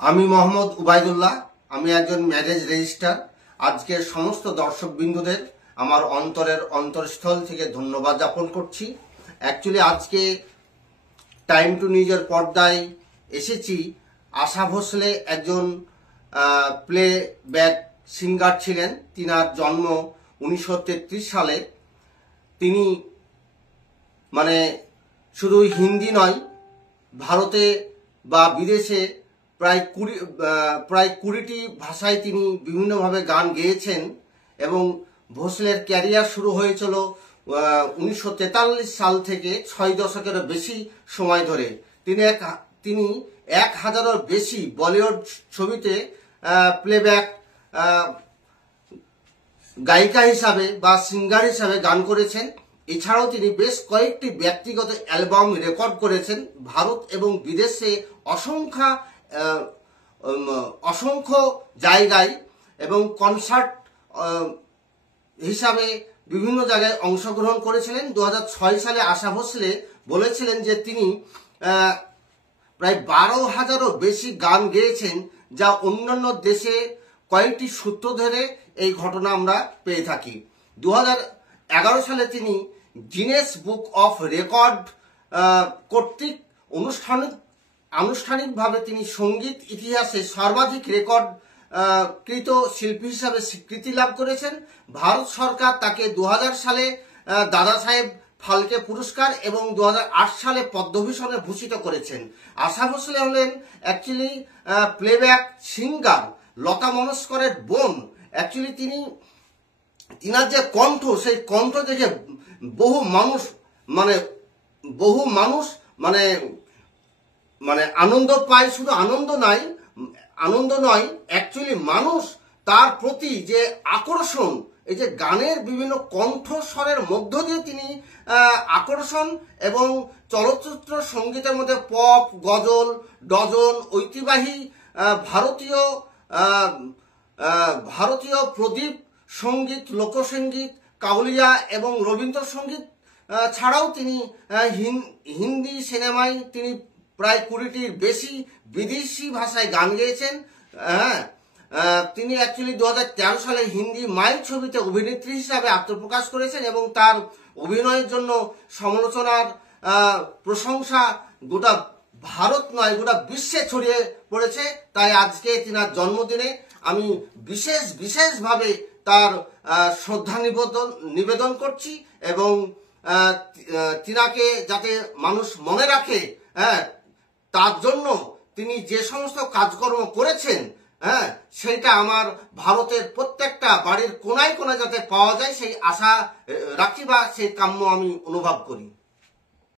আমি মোহাম্মদ উবাইদুল্লাহ। আমি একজন ম্যারেজ রেজিস্ট্রার। আজকে সমস্ত দর্শক বিন্দুদের আমার অন্তরের অন্তরস্থল থেকে ধন্যবাদ জ্ঞাপন করছি। অ্যাকচুয়ালি আজকে টাইম টু নিউজের পর্দায় এসেছি। আশা ভোসলে একজন প্লে ব্যাক সিঙ্গার ছিলেন। তিনার জন্ম 1933 সালে। তিনি শুধু হিন্দি নয়, ভারতে বা বিদেশে প্রায় 20টি ভাষায় তিনি বিভিন্নভাবে গান গেয়েছেন এবং ভোসলের ক্যারিয়ার শুরু হয়েছিল 1943 সাল থেকে 6 দশকেরও বেশি সময় ধরে। তিনি 1000-এর বেশি বলিউড ছবিতে প্লেব্যাক গায়িকা হিসাবে বা সিঙ্গার হিসাবে গান করেছেন। এছাড়াও তিনি বেশ কয়েকটি ব্যক্তিগত অ্যালবাম রেকর্ড করেছেন। ভারত এবং বিদেশে অসংখ্য জায়গায় এবং কনসার্ট হিসাবে বিভিন্ন জায়গায় অংশগ্রহণ করেছিলেন। 2006 সালে আশা ভোসলে বলেছিলেন যে তিনি প্রায় 12,000-এরও বেশি গান গেয়েছেন, যা অন্যান্য দেশে কয়েকটি সূত্র ধরে এই ঘটনা আমরা পেয়ে থাকি। 2011 সালে তিনি গিনেস বুক অফ রেকর্ড কর্তৃক আনুষ্ঠানিকভাবে তিনি সঙ্গীত ইতিহাসে সর্বাধিক রেকর্ড কৃত শিল্পী হিসাবে স্বীকৃতি লাভ করেছেন। ভারত সরকার তাকে 2000 সালে দাদা সাহেব ফালকে পুরস্কার এবং 2008 সালে পদ্মভূষণে ভূষিত করেছেন। আশা ভোসলে হলেন অ্যাকচুয়ালি প্লেব্যাক সিঙ্গার লতা মঙ্গেশকরের বোন। অ্যাকচুয়ালি তিনার যে কণ্ঠ, সেই কণ্ঠ দেখে বহু মানুষ আনন্দ পায়। শুধু আনন্দ নয়, অ্যাকচুয়ালি মানুষ তার প্রতি যে আকর্ষণ, এই যে গানের বিভিন্ন কণ্ঠস্বরের মধ্য দিয়ে তিনি আকর্ষণ এবং চলচ্চিত্র সঙ্গীতের মধ্যে পপ, গজল, ডজন, ঐতিহ্যবাহী ভারতীয় প্রদীপ সঙ্গীত, লোকসঙ্গীত, কাউলিয়া এবং রবীন্দ্রসঙ্গীত ছাড়াও তিনি হিন্দি সিনেমায় তিনি প্রায় 20টির বেশি বিদেশি ভাষায় গান গেয়েছেন। তিনি অ্যাকচুয়ালি 2013 সালে হিন্দি মাই ছবিতে অভিনেত্রী হিসাবে আত্মপ্রকাশ করেছেন এবং তার অভিনয়ের জন্য সমালোচনার প্রশংসা গোটা ভারত নয়, গোটা বিশ্বে ছড়িয়ে পড়েছে। তাই আজকে তিনার জন্মদিনে আমি বিশেষভাবে তার শ্রদ্ধা নিবেদন করছি এবং তিনাকে যাতে মানুষ মনে রাখে, তার জন্য তিনি যে সমস্ত কাজকর্ম করেছেন, সেইটা আমার ভারতের প্রত্যেকটা বাড়ির কোনায় কোনায় যাতে পাওয়া যায় সেই আশা রাখি বা সেই কাম্য আমি অনুভব করি।